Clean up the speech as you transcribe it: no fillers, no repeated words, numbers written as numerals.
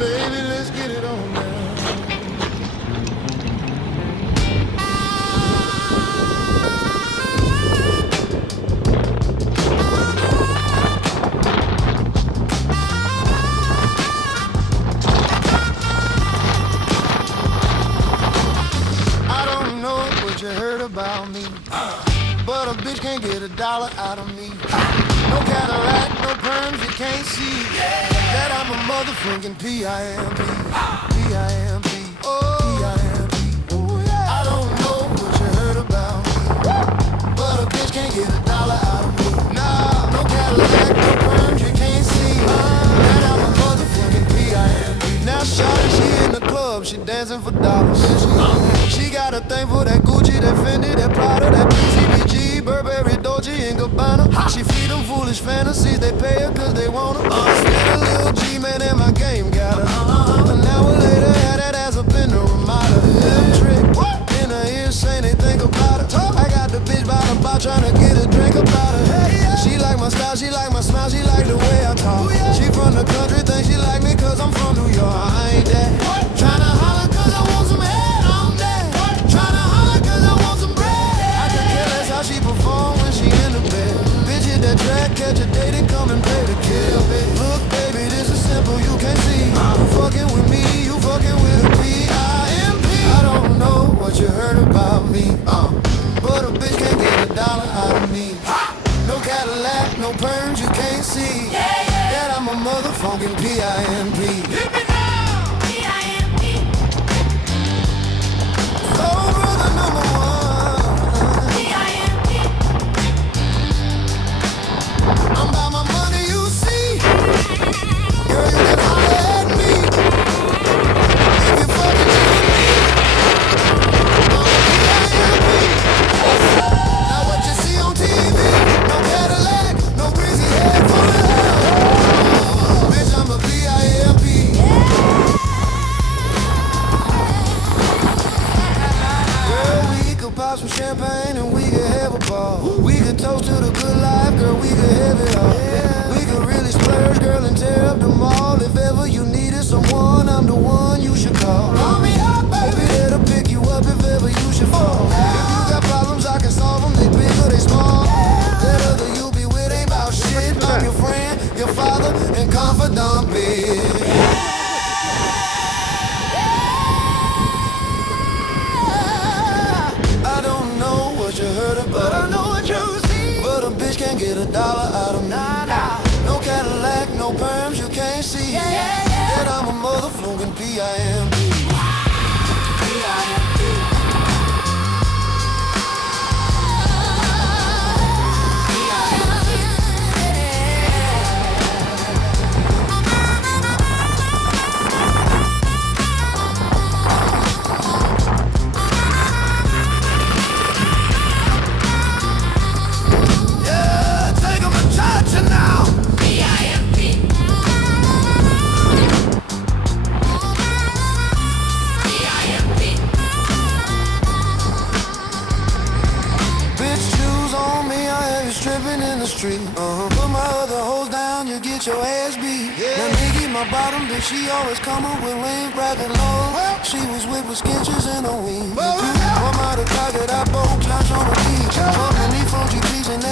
Baby, let's get it on now. I don't know what you heard about me, but a bitch can't get $1 out of me. No Cadillac, no perms, you can't see that I'm a motherfucking P.I.M.P. P.I.M.P. Oh, P.I.M.P. I don't know what you heard about me, but a bitch can't get $1 out of me. Nah, no Cadillac, no perms, you can't see that I'm a motherfucking P.I.M.P. Now shawty, she in the club, she dancing for dollars. She got a thing for that Gucci, that Fendi, that Prada, that BCBG, Burberry, Dolce & Gabbana. She feed them foolish fantasies, they pay her cause they want her. Spend a little G, man, and my game got her. An hour later, had that ass up in the Ramada. Little trick, in her ear saying they think about her. I got the bitch by the bar trying to get a drink about her. She like my style, she like my smile, she like the way I talk. She from the country, think she like me cause I'm from New York. I ain't that. Tryna holler cause I want some head, I'm that. Tryna holler cause I want some bread. I could care less how she perform when she in the bed. Bitch hit that track, catch a date and come and pay the kill. Look baby, this is simple, you can't see. You fucking with me, you fucking with a P.I.M.P. I don't know what you heard about me, but a bitch can't get $1 out of me. No Cadillac, no perms, you can't see that I'm a motherfucking P.I.M.P. Hit me now! P.I.M.P. Soul brother number one. P.I.M.P. I'm about my money, you see. Girl, you can holler at me if you fucking with me. P.I.M.P. Now what you see on TV? No Cadillac, no breezy head full of hell. Bitch, I'm a P.I.M.P. Girl, we could pop some champagne and we could have a ball. We could toast to the good life, girl, we could have it all. We could really splurge, girl, and tear up the mall. If ever you needed someone, I'm the one you should call. Call me up, baby, there to pick you up if ever you should fall. If you got problems, I can solve them, they big or they small. That other you be with ain't about shit. I'm your friend, your father, and confidant, bitch. I don't know what you heard about, but I know what you see. But a bitch can't get $1 out of me. No Cadillac, no perms, you can't see that I'm a motherfucking P.I.M.P. P.I.M.P. Yeah, take 'em to church now. P.I.M.P. Bitch, shoes on me, I have you stripping in the street. Put my other hoes down, you get your ass beat. Now Nikki, my bottom bitch, she always coming with lean, bracket low. She was whipped with sketches and a wing. One out of pocket, I both clash on the beach. Fucking me from GPs and